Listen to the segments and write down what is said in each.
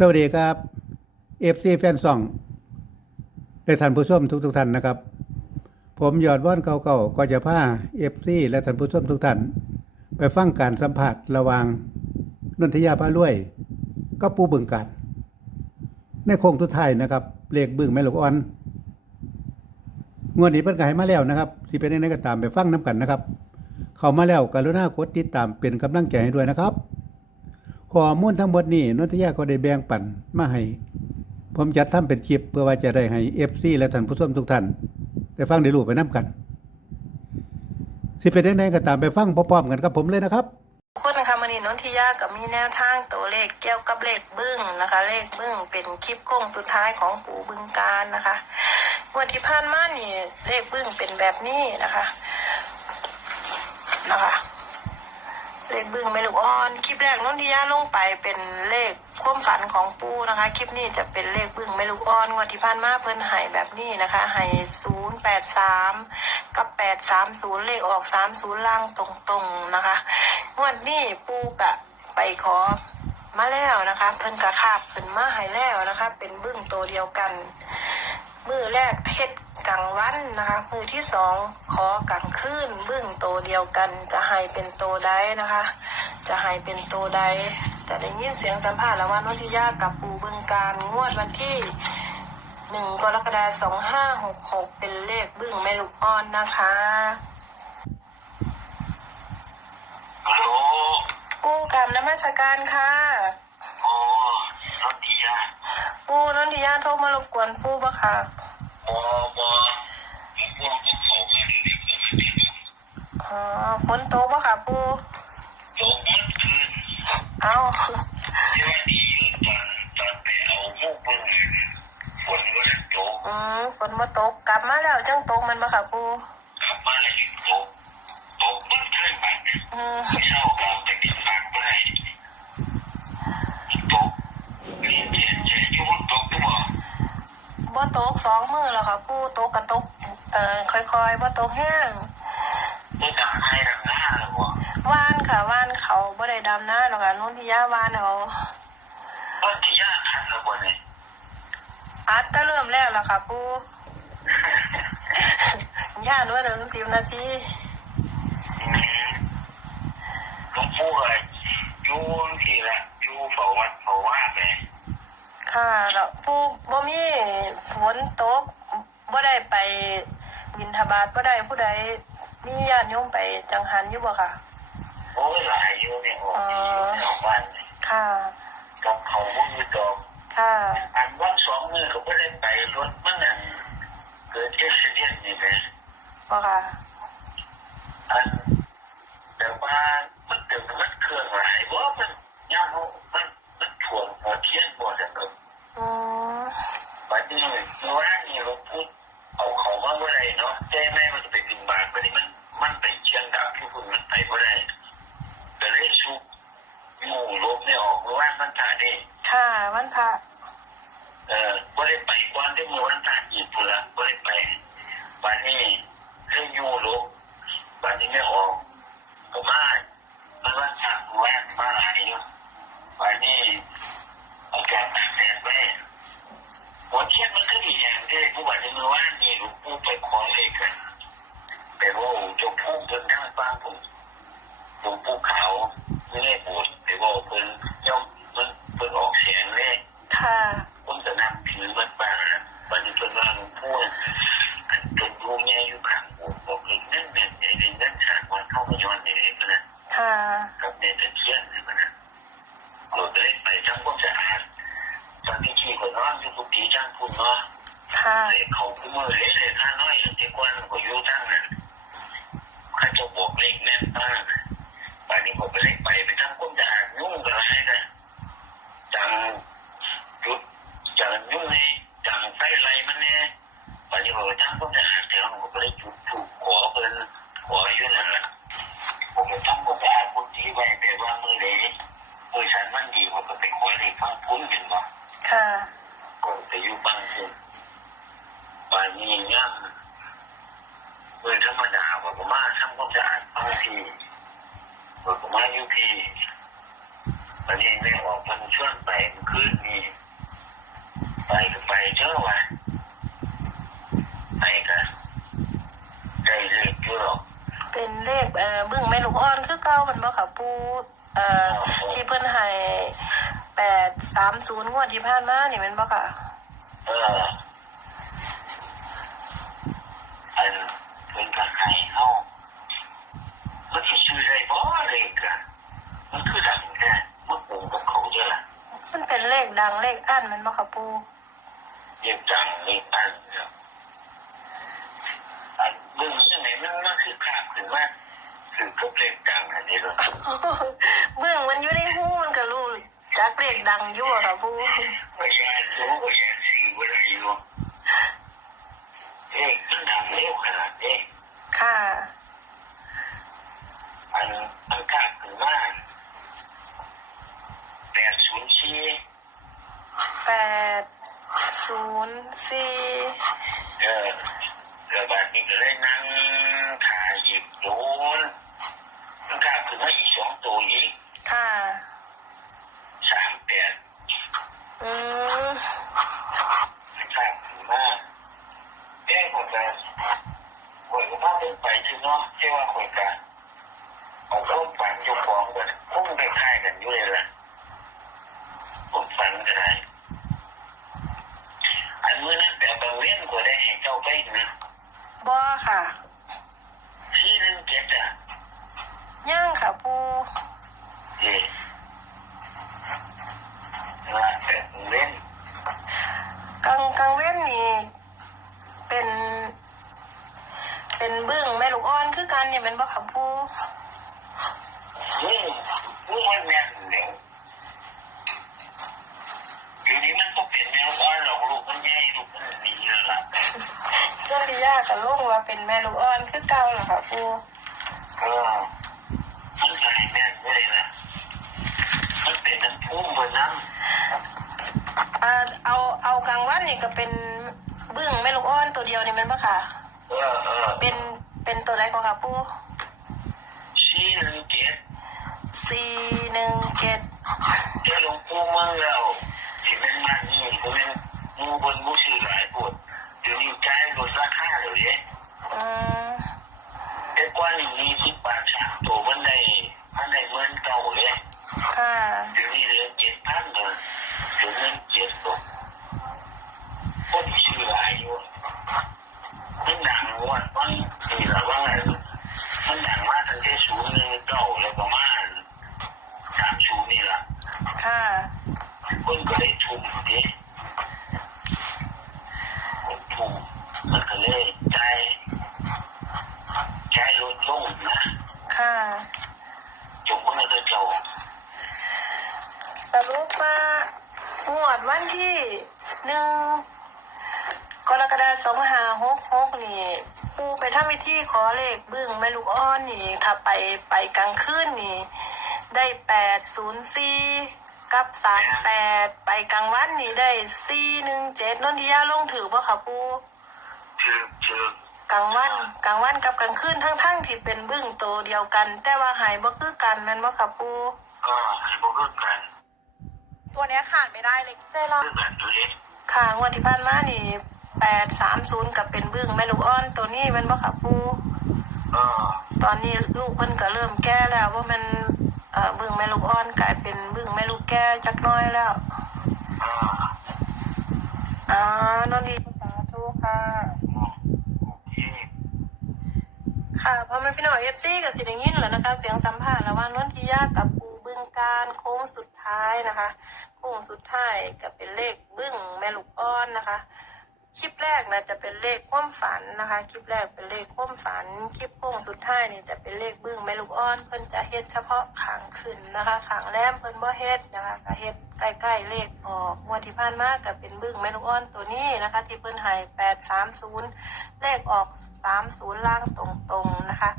สวัสดีครับเอฟซีแฟนซองและท่านผู้ชมทุกทุกๆท่านนะครับ ผมยอดว่อนเก่าๆก็จะพาเอฟซีและท่านผู้ชมทุกท่าน ไปฟังการสัมผัสระหว่างนนทยาพาลุยก็ปูบึงกันในโค้งทุดท้ายนะครับเลขบึงแม่ลูกอ่อนงวดนี้เพิ่นก็ให้มาแล้วนะครับสิเป็นยังไงก็ตามไปฟังน้กันนะครับ เข้ามาแล้วกรุณากดติดตามเป็นกำลังใจให้ด้วยนะครับ ข้อมูลทั้งหมดนี้นนทยาก็ได้แบ่งปันมาให้ ผมจัดทำเป็นคลิปเพื่อว่าจะได้ให้ FC และท่านผู้ชมทุกท่านได้ฟังได้รู้ไปน้กัน สิเป็นยังไงก็ตามไปฟังพร้อมๆกันกับผมเลยนะครับทุกคนนะคะมันนี้นนทิยากับมีแนวทางตัวเลขเกี่ยวกับเลขบึ้งนะคะ เลขบึ้งเป็นคลิปโค้งสุดท้ายของปู่บึงการนะคะวันที่ผ่านมานี่เลขบึ้งเป็นแบบนี้นะคะนะคะ เลขบึ้งไม่ลูกอ่อน คลิปแรกนนทิยาลงไปเป็นเลขความฝันของปูนะคะ คลิปนี้จะเป็นเลขบึ้งไม่ลูกอ่อนงวันที่ผ่านมาเพิ่นให้แบบนี้นะคะให้ศูนย์แปดสามกับแปดสามศูนย์เลขออกสามศูนย์ล่างตรงๆนะคะ งวันนี้ปูกะไปขอมาแล้วนะคะ เพิ่นกระคาบเพิ่นมาให้แล้วนะคะ เป็นบึ้งตัวเดียวกัน มือแรกเทศ กลางวันนะคะ มือที่สองขอกลางคืนบึ้งโตวเดียวกัน จะให้เป็นโตวใดนะคะ จะให้เป็นโตวใดจะได้ยินเสียงสัมภาษณ์แล้วว่านนทิยากับปูบึงการงวดวันที่หนึ่งกรกฎาสองห้าหกหกเป็นเลขบึ้งแม่ลูกอ่อนนะคะฮัลโหลปูกับนมัสการค่ะโอ้รถดีอะปูนนทิยาโทรมารบกวนปูปะค่ะ บอบอพวกพวกเขาไม่ได้ดีกว่ามันอ๋อฝนตกปะค่ะปูโตมันคืนเอาที่ว่าดีอยู่ตอนตอนไปเอามุกเบิ้งฝนก็ได้โตอืมฝนมาตกกลับมาแล้วจังตกมันปะค่ะปูกลับมาเลยโตโตมันคืนไปอืม ไม่เช่าเราไปติดฝากไปโตนี่เจนเจนยุ่งโตกูบอก บ่ ตกสองมือแล้วค่ะปูตกกระตกเอ่อค่อยๆบ่ตกแห้งไม่ดังให้ดังหน้าหรอวะว่านค่ะว่านเขาบ่ได้ดำหน้าหรอกค่ะนุ่นที่ย่าว่านเอาต้นที่ยากทันหรอวะเนี่ยอัดก็เริ่มแล้วล่ะค่ะปูย่านว่าถึงสิบนาทีหลวงปู่เลยอยู่ที่ละอยู่เฝ้าวัดเฝ้าว่าไป ค่ะแล้วปูบ่มีฝนตกบ่ได้ไปบินทบาทบ่ได้ผู้ใดมีญาติโยมไปจังหันอยู่บ่ค่ะ โอ้ยหลายอยู่เนี่ยออกที่อยู่ในออกบ้านเนี่ยค่ะกับเขาพวกมือตอกค่ะ อันวันสองมือเขาไม่ได้ไปรถมันนั่นเกิดเอ็กซิเดนต์นี่แหละบ่ค่ะ อันแต่ว่ามันเกิดมันเครื่องหลายว่ามันย่ามันมันถ่วงหัวเทียนหมดแล้ว อืม วันนี้เมื่อวานนี้เราพูดเอาเขามาเมื่อไรเนาะแจ้แม่มันจะไปบินบาทวันนี้มัน มันไปเชียงดับที่คุณมันไปเมื่อไรแต่เลขชุกหมู่ลบไม่ออกเมื่อวานมันถ่ายได้ค่ะวันพระเออบ่ได้ไปก่อนได้เมื่อวันตาอีกพุ่นละบ่ได้ไปวันนี้เรื่องอยู่ลบวันนี้ไม่ออกก็มามันว่าชักแวกมาหลายอยู่วันนี้เอาแก้ตากแดดไว้หัวเทียน เรีย่างที่ผู้วันนี้เมื่านนี้หลวงปู่ไปขอเลขกันไปว่าเจ้าผู้เพิ่นทั้งฟังผมหลวงปู่ขาวไม่ได้บวชไปว่าเพิ่นเจ้าเพิ่นเพิ่นออกเสียงเลขค่ะผมจะนำถือวัดบ้านนะวันนี้เป็นว่าหลวงพ่ออันเป็นรูปแง่อยู่ข้างหัวบอกเลยนั่นเป็นไอ้เรื่องนั่นฉากวันเข้ามาย้อนอย่างนี้นะค่ะกับเนตเทียนนี่นะเราจะได้ไปทำความสะอาดตอนที่ขี่คนนอนอยู่กุฏิจ้างคุณเนาะ ค่ะ เลยเขาคุ้มือเลยเลยข้าน้อยเจ้าควันก็อยู่ทั้งนั้นข้าจะบอกเลขแน่นมากป่านนี้ผมไปเล่นไปไปทำความสะอาดยุ่งกันไรนะจังจุดจังยุ่งไงจังไฟไรมันเนี่ยวันนี้ผมไปทำความสะอาดแต่ผมก็ไปจุดถูกขอเพิ่นขออยู่นั่นแหละผมไปทำความสะอาดพุทธิไว้แต่ว่ามือเลยมือฉันมันดีผมก็ไปขอเลขฟังพุ้นเห็นบ่ ค่ะ ก็ไปอยู่บ้านคุณบ้านนี้ย่ำเมื่อธรรมดาผมก็มาทำความสะอาดบางทีผมก็มาอยู่พี่วันนี้ไม่ออกมันชวนไปมันขึ้นนี่ เอ่อบึ้งแม่ลูกอ่อนคือเก่ามันบ่ค่ะปูเอ่อที่เพิ่นให้แปดสามศูนย์งวดที่ผ่านมานี่แมันบ่ค่ะ เอออันเป็นกระไข่เฮามันสิชื่อได้บ่เลยกะมันคือดังแค่มันปลูกกับเขาเด้อล่ะมันเป็นเลขดังเลขอั้นแมันบ่ค่ะปูเรียกจังเลยอันเนี่ยอันเรื่องนี้ไหนมันมันคือขาดขึ้นมา คือก็เรียกจังอันนี้เลยเบื้องมันอยู่ในหูมันก็รู้จักเลขดังอยู่อะค่ะปูพยานรู้พยานสื่อว่าอะไรอยู่เอ๊ะมันดังเร็วขนาดนี้ค่ะอันอันขาดขึ้นมาแปดศูนย์สี่แปดศูนย์สี่เออแล้วบาดนี้ก็ได้นั่งถ่ายหยิบโดน มันขาดขึ้นมาอีกสองตัวอีกค่ะ สามแปดอืมมันขาดขึ้นมาเอ๊ะผมจะข่อยก็พาเดินไปที่เนาะเชื่อว่าข่อยกันเอาข้อมฝันอยู่ของกันคุ้มไปค่ายกันอยู่เลยล่ะผมฝันก็ได้อันเมื่อนั้นแต่บางเว้นก็ได้ให้เจ้าไปนะบ่ค่ะ ที่นึงเก็บอะ ย่างค่ะปูเย่ว่าแต่เล่นกลางกลางเว้นนี่เป็น เป็นเบื้องแม่ลูกอ่อนคือกันเนี่ยเป็นบ่ค่ะปูมึงมึงมันแม่นเดี๋ยวทีนี้มันต้องเป็นแนวอ้อนหรอกลูกมันใหญ่ลูกมันดีแล้วล่ะเพื่อนที่ยากกับลุงว่าเป็นแม่ลูกอ่อนคือเก่าเหรอค่ะปู เออมันใส่แม่นด้วยนะมัน เป็นน้ำพุ่มบนน้อ่าเอาเอากลางวันนี่ก็เป็นเบื้องแม่ลูกอ่อนตัวเดียวนี่แมันบ่ค่ะำเออเออเป็นเป็นตัวไหนของค่ะปูชี้หนึ่งเจ็ดสี่หนึ่งเจ็ดเจ้าหลวงปู่เมืองเราที่เป็นบ้านนี่ก็เป็นหมูบนหมูสื่อหลายปวดเดี๋ยวนี้ใจลดราคาเลยเนี่ย อืม แต่กว่านี้มีสิบบาทสามตัวมันได้มันได้เงินเก่าเลย ค่ะ เดี๋ยวนี้เหลือเจ็ดพันเลยเหลือเงินเจ็ดตัวคนชื่อหลายอยู่มันดังว่ามันนี่แหละว่าไงมัน ดังมากตั้งแต่ศูนย์หนึ่งเก้าแล้วประมาณสามศูนย์นี่แหละค่ะ คนก็เลยทุ่มดิคนทุ่มมันก็เลยใจใจลดลงนะค่ะ จงมันก็เจ้าสรุปว่างวดวันที่หนึ่ง กรกฎาคมสองห้าหกหกนี่ปูไปทำพิธีขอเลขเบื้องแม่ลูกอ้อนนี่ ถ้าไปไปกลางคืนนี่ ได้แปดศูนย์สี่กับสามแปดไปกลางวันนี่ได้สี่หนึ่งเจ็ดนนทิยาลงถือป่ะค่ะปูคือคือกลางวันกลางวันกับกลางคืนทั้งๆที่เป็นเบื้องตัวเดียวกัน แต่ว่าหายบ่คือกันแม่นบ่ค่ะปูก็ให้พวกเรื่องกัน ตัวเนี้ยขาดไม่ได้เลยเซรั่มเรื่องกันดูดิค่ะงวดที่ผ่านมานี่ แปดสามศูนย์กับเป็นเบื้องแม่ลูกอ่อนตัวนี้แมันบ่ค่ะปูเออตอนนี้ลูกเพิ่นก็เริ่มแก่แล้วว่ามันเอ่อเบื้องแม่ลูกอ่อนกลายเป็นเบื้องแม่ลูกแก่จักหน้อยแล้วเอออ่านนดีสาธุค่ะ โอเคค่ะพอแม่พี่น้องเอฟซีกับสิได้ยินแล้วนะคะ เสียงสัมภาษณ์ระหว่างนนทิยากับปูบึงการโค้งสุดท้ายนะคะโค้งสุดท้ายก็เป็นเลขบึ้งแม่ลูกอ้อนนะคะ คลิปแรกนะจะเป็นเลขความฝันนะคะ คลิปแรกเป็นเลขความฝัน คลิปโค้งสุดท้ายนี่จะเป็นเลขบึ้ง อ้อนเพิ่นจะเฮ็ดเฉพาะขางขึ้นนะคะขางแรมเพิ่นบ่เฮ็ดนะคะก็เฮ็ดใกล้ๆเลขออกงวดที่ผ่านมาก็เป็นบึ้งแม่ลูกอ้อนตัวนี้นะคะ ที่เพิ่นให้830 เลขออก 30 ล่างตรงๆนะคะ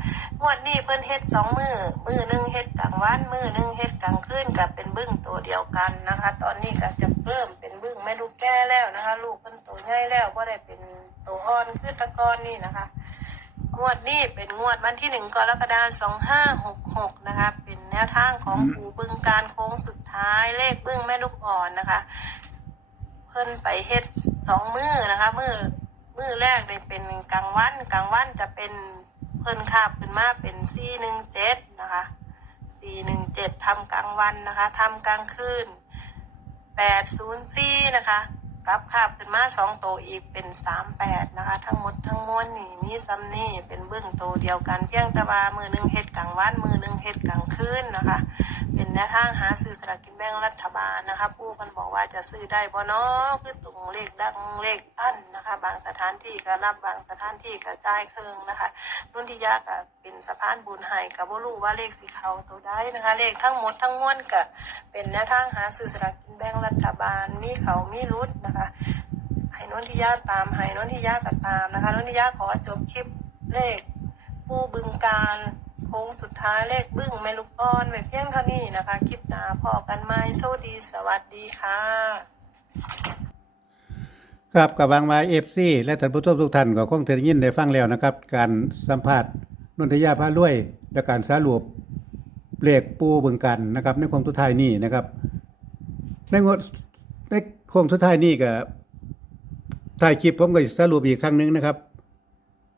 งวดนี้เพิ่นเฮ็ดสองมือมือหนึ่งเฮ็ดกลางวันมือหนึ่งเฮ็ดกลางคืนกับเป็นบึ้งตัวเดียวกันนะคะ ตอนนี้ก็จะเริ่มเป็นบึ้งแม่ลูกแก่แล้วนะคะ ลูกเพิ่นตัวใหญ่แล้วก็ได้เป็นตัวอ่อนคือตะกอนนี่นะคะ งวดนี้เป็นงวดวันที่หนึ่งกรกฎาคมสองห้าหกหกนะคะ เป็นแนวทางของปูบึงการโค้งสุดท้ายเลขบึ้งแม่ลูกอ่อนนะคะ เพิ่นไปเฮ็ดสองมือนะคะ มือมือแรกเลยเป็นกลางวันกลางวันจะเป็นเพิ่นคาบขึ้นมาเป็น417นะคะ417ทำกลางวันนะคะทำกลางคืน804นะคะ กลับคาบขึ้นมาสองโตอีกเป็น38นะคะ ทั้งหมดทั้งมวลนี่มีซัมนี่เป็นเบื้องโตเดียวกันเพียงแต่ว่ามือหนึ่งเฮ็ดกลางวันมือหนึ่งเฮ็ดกลางคืนนะคะ เป็นแนวทางหาซื้อสลากกินแบ่งรัฐบาลนะคะ ผู้คนบอกว่าจะซื้อได้บ่เนาะคือตรงเลขดังเลขอั้นนะคะ บางสถานที่ก็รับบางสถานที่ก็จ่ายเครื่องนะคะนุ่นที่ยากก็เป็นสะพานบุญให้ก็บ่รู้ว่าเลขสีเขาตัวใดนะคะ เลขทั้งหมดทั้งมวลก็เป็นแนวทางหาซื้อสลาก แบ่งรัฐบาล มีเขามีรุดนะคะให้นนทิยาตามให้นนทิยาก็ตามนะคะนนทิยาขอจบคลิปเลข ผู้บึงการโค้งสุดท้ายเลขบึ้งแม่ลูกอ้อนไว้เพียงเท่านี้นะคะ คลิปหนาพอกันไหมโชคดีสวัสดีค่ะครับกับบางมาเอฟซีและท่านผู้ชมทุกท่านก็คงจะได้ยินได้ฟังแล้วนะครับ การสัมภาษณ์นนทยาพารวยและการสรุปเลขปูบึงกันนะครับ ในโค้งสุดท้ายนี้นะครับ ในงวดในโค้งสุดท้ายนี้ก็ถ่ายคลิปผมก็สรุปอีกครั้งหนึ่งนะครับ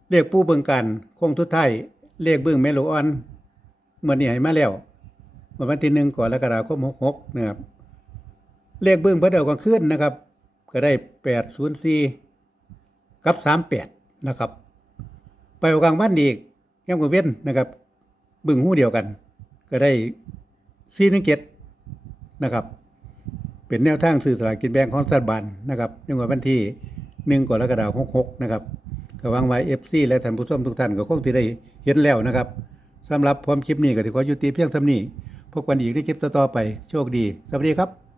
เลขปูบึงกันโค้งสุดท้ายเลขบึ้งเมโลออนเมื่อนี้ให้มาแล้วเมื่อวันที่หนึ่งก่อนลกรกฎาคมหกหกนะครับเลขเบื้องพระเดียวกลางคืนนะครับ ก็ได้แปดศูนย์สี่กับสามแปดนะครับ ไปเอากลางบ้านอีกย่ำกับเว้นนะครับเบึงหู้เดียวกัน ก็ได้สี่หนึ่งเจ็ดนะครับ เป็นแนวทางสื่อสลารกินแบ่งของรัฐบาลนะครับในวันที่หนึ่งกรกฎาคมหกหกนะครับก็วางไว้เอฟซีและท่านผู้ชมทุกท่านก็คงที่ได้เห็นแล้วนะครับสำหรับพร้อมคลิปนี้ก็ถือว่ายุติเพียงเท่านี้พบกันอีกในคลิปต่อๆไปโชคดี สวัสดีครับ